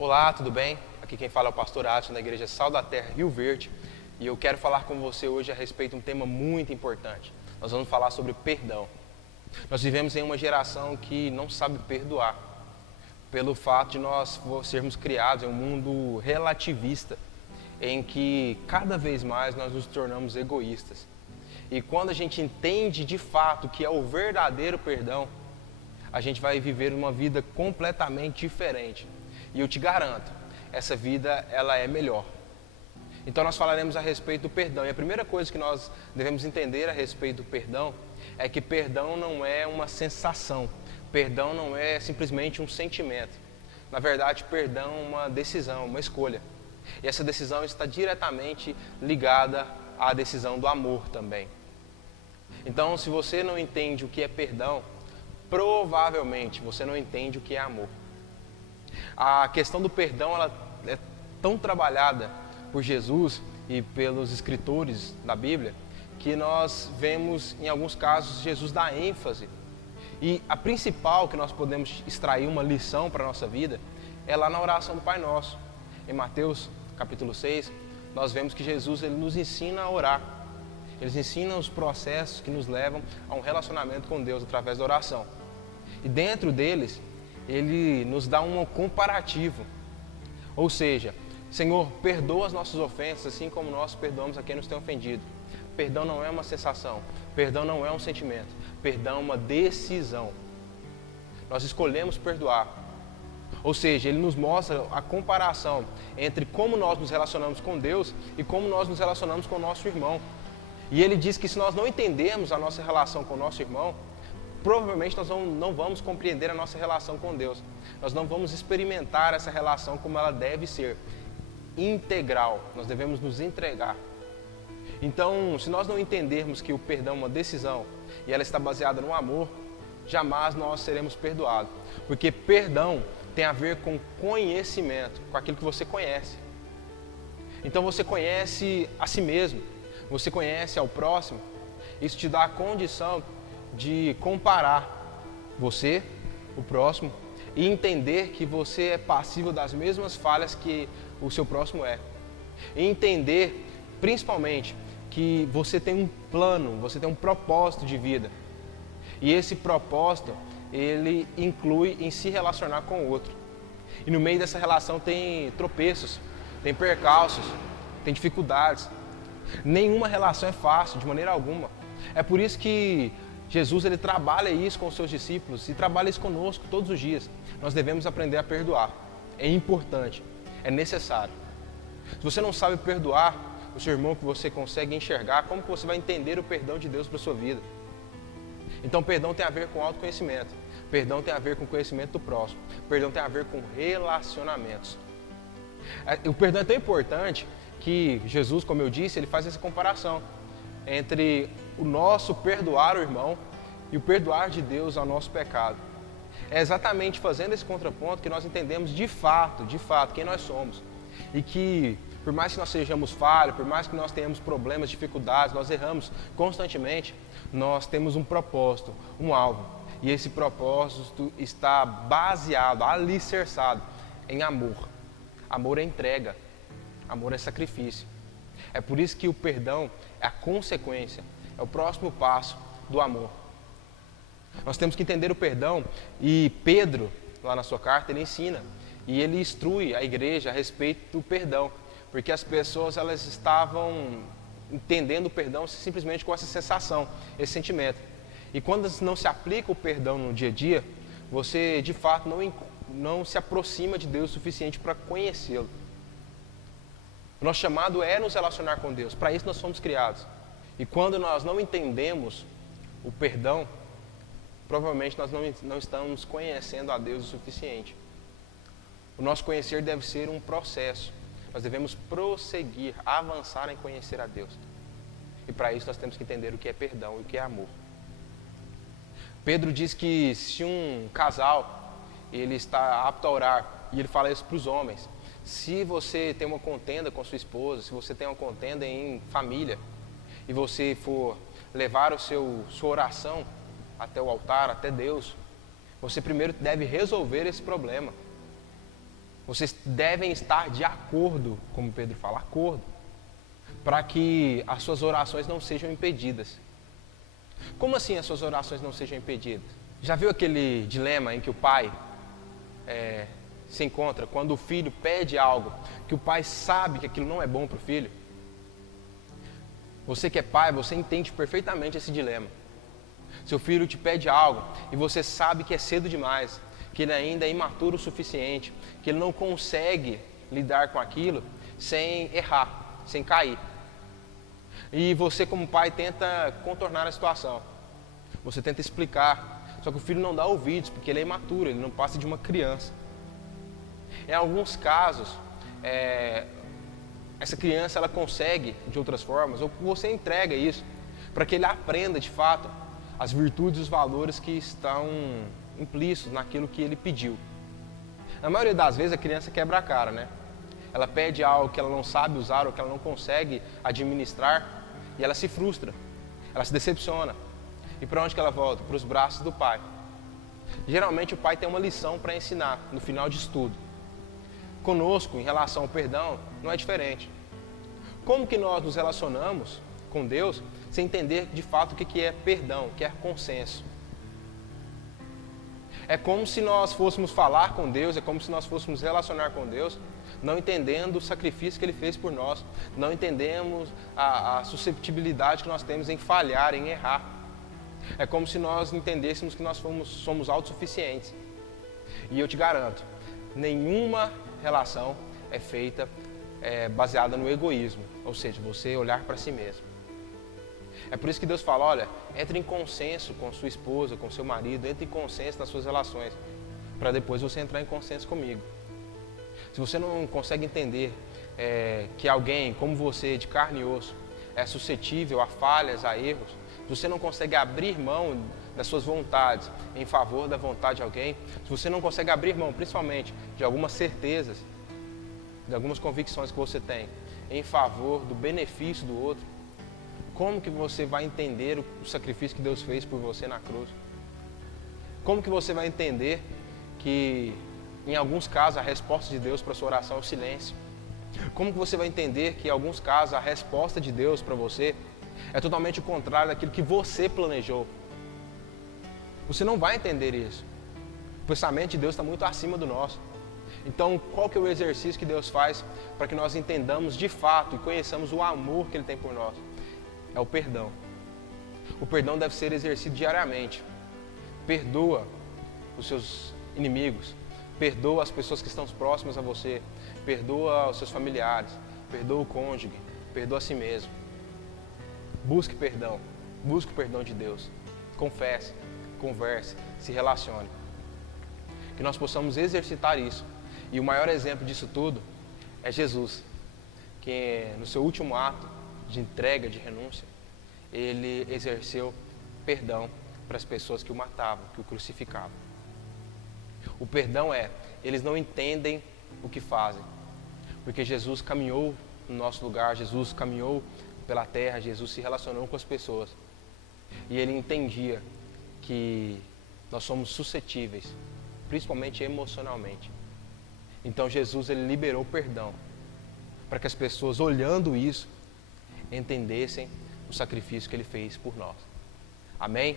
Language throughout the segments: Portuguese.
Olá, tudo bem? Aqui quem fala é o pastor Alisson da Igreja Sal da Terra, Rio Verde, e eu quero falar com você hoje a respeito de um tema muito importante. Nós vamos falar sobre perdão. Nós vivemos em uma geração que não sabe perdoar, pelo fato de nós sermos criados em um mundo relativista, em que cada vez mais nós nos tornamos egoístas. E quando a gente entende de fato o que é o verdadeiro perdão, a gente vai viver uma vida completamente diferente. E eu te garanto, essa vida ela é melhor. Então nós falaremos a respeito do perdão. E a primeira coisa que nós devemos entender a respeito do perdão é que perdão não é uma sensação. Perdão não é simplesmente um sentimento. Na verdade, perdão é uma decisão, uma escolha. E essa decisão está diretamente ligada à decisão do amor também. Então, se você não entende o que é perdão, provavelmente você não entende o que é amor. A questão do perdão ela é tão trabalhada por Jesus e pelos escritores da Bíblia que nós vemos em alguns casos Jesus dar ênfase. E a principal que nós podemos extrair uma lição para a nossa vida é lá na oração do Pai Nosso. Em Mateus capítulo 6, nós vemos que Jesus ele nos ensina a orar. Ele nos ensina os processos que nos levam a um relacionamento com Deus através da oração. E dentro deles, ele nos dá um comparativo. Ou seja, Senhor, perdoa as nossas ofensas, assim como nós perdoamos a quem nos tem ofendido. Perdão não é uma sensação, perdão não é um sentimento, perdão é uma decisão. Nós escolhemos perdoar. Ou seja, ele nos mostra a comparação entre como nós nos relacionamos com Deus e como nós nos relacionamos com o nosso irmão. E ele diz que se nós não entendermos a nossa relação com o nosso irmão, provavelmente nós não vamos compreender a nossa relação com Deus. Nós não vamos experimentar essa relação como ela deve ser, integral. Nós devemos nos entregar. Então, se nós não entendermos que o perdão é uma decisão e ela está baseada no amor, jamais nós seremos perdoados. Porque perdão tem a ver com conhecimento, com aquilo que você conhece. Então você conhece a si mesmo, você conhece ao próximo, isso te dá a condição de comparar você, o próximo, e entender que você é passível das mesmas falhas que o seu próximo é. E entender, principalmente, que você tem um plano, você tem um propósito de vida. E esse propósito, ele inclui em se relacionar com o outro. E no meio dessa relação tem tropeços, tem percalços, tem dificuldades. Nenhuma relação é fácil, de maneira alguma. É por isso que Jesus ele trabalha isso com os seus discípulos e trabalha isso conosco todos os dias. Nós devemos aprender a perdoar. É importante, é necessário. Se você não sabe perdoar o seu irmão que você consegue enxergar, como que você vai entender o perdão de Deus para a sua vida? Então, perdão tem a ver com autoconhecimento. Perdão tem a ver com conhecimento do próximo. Perdão tem a ver com relacionamentos. O perdão é tão importante que Jesus, como eu disse, ele faz essa comparação entre o nosso perdoar o irmão e o perdoar de Deus ao nosso pecado. É exatamente fazendo esse contraponto que nós entendemos de fato, quem nós somos. E que, por mais que nós sejamos falhos, por mais que nós tenhamos problemas, dificuldades, nós erramos constantemente, nós temos um propósito, um alvo. E esse propósito está baseado, alicerçado em amor. Amor é entrega, amor é sacrifício. É por isso que o perdão é a consequência, é o próximo passo do amor. Nós temos que entender o perdão e Pedro, lá na sua carta, ele ensina e ele instrui a igreja a respeito do perdão, porque as pessoas elas estavam entendendo o perdão simplesmente com essa sensação, esse sentimento. E quando não se aplica o perdão no dia a dia, você de fato não se aproxima de Deus o suficiente para conhecê-lo. O nosso chamado é nos relacionar com Deus, para isso nós fomos criados. E quando nós não entendemos o perdão, provavelmente nós não estamos conhecendo a Deus o suficiente. O nosso conhecer deve ser um processo. Nós devemos prosseguir, avançar em conhecer a Deus. E para isso nós temos que entender o que é perdão e o que é amor. Pedro diz que se um casal ele está apto a orar, e ele fala isso para os homens, se você tem uma contenda com sua esposa, se você tem uma contenda em família, e você for levar sua oração até o altar, até Deus, você primeiro deve resolver esse problema. Vocês devem estar de acordo, como Pedro fala, acordo, para que as suas orações não sejam impedidas. Como assim as suas orações não sejam impedidas? Já viu aquele dilema em que o pai se encontra quando o filho pede algo que o pai sabe que aquilo não é bom para o filho? Você que é pai, você entende perfeitamente esse dilema. Seu filho te pede algo e você sabe que é cedo demais, que ele ainda é imaturo o suficiente, que ele não consegue lidar com aquilo sem errar, sem cair. E você como pai tenta contornar a situação. Você tenta explicar, só que o filho não dá ouvidos porque ele é imaturo, ele não passa de uma criança. Em alguns casos, essa criança ela consegue de outras formas, ou você entrega isso para que ele aprenda de fato as virtudes e os valores que estão implícitos naquilo que ele pediu. Na maioria das vezes a criança quebra a cara, né? Ela pede algo que ela não sabe usar ou que ela não consegue administrar e ela se frustra, ela se decepciona. E para onde que ela volta? Para os braços do pai. Geralmente o pai tem uma lição para ensinar no final de estudo. Conosco, em relação ao perdão, não é diferente. Como que nós nos relacionamos com Deus sem entender de fato o que é perdão, o que é consenso? É como se nós fôssemos falar com Deus, é como se nós fôssemos relacionar com Deus, não entendendo o sacrifício que Ele fez por nós, não entendemos a susceptibilidade que nós temos em falhar, em errar. É como se nós entendêssemos que nós somos autossuficientes. E eu te garanto, nenhuma relação é feita baseada no egoísmo, ou seja, você olhar para si mesmo. É por isso que Deus fala, olha, entre em consenso com sua esposa, com seu marido, entre em consenso nas suas relações, para depois você entrar em consenso comigo. Se você não consegue entender que alguém como você, de carne e osso, é suscetível a falhas, a erros, se você não consegue abrir mão das suas vontades em favor da vontade de alguém, se você não consegue abrir mão, principalmente, de algumas certezas, de algumas convicções que você tem, em favor do benefício do outro, como que você vai entender o sacrifício que Deus fez por você na cruz? Como que você vai entender que, em alguns casos, a resposta de Deus para a sua oração é o silêncio? Como que você vai entender que, em alguns casos, a resposta de Deus para você é totalmente o contrário daquilo que você planejou? Você não vai entender isso. O pensamento de Deus está muito acima do nosso. Então, qual que é o exercício que Deus faz para que nós entendamos de fato e conheçamos o amor que Ele tem por nós? É o perdão. O perdão deve ser exercido diariamente. Perdoa os seus inimigos. Perdoa as pessoas que estão próximas a você. Perdoa os seus familiares. Perdoa o cônjuge. Perdoa a si mesmo. Busque perdão. Busque o perdão de Deus. Confesse, converse, se relacione. Que nós possamos exercitar isso. E o maior exemplo disso tudo é Jesus, que no seu último ato de entrega, de renúncia, ele exerceu perdão para as pessoas que o matavam, que o crucificavam. O perdão eles não entendem o que fazem, porque Jesus caminhou no nosso lugar, Jesus caminhou pela terra, Jesus se relacionou com as pessoas, e ele entendia que nós somos suscetíveis, principalmente emocionalmente. Então Jesus ele liberou perdão, para que as pessoas olhando isso, entendessem o sacrifício que Ele fez por nós. Amém?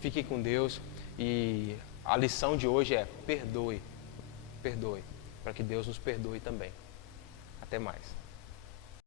Fique com Deus e a lição de hoje é perdoe, perdoe, para que Deus nos perdoe também. Até mais.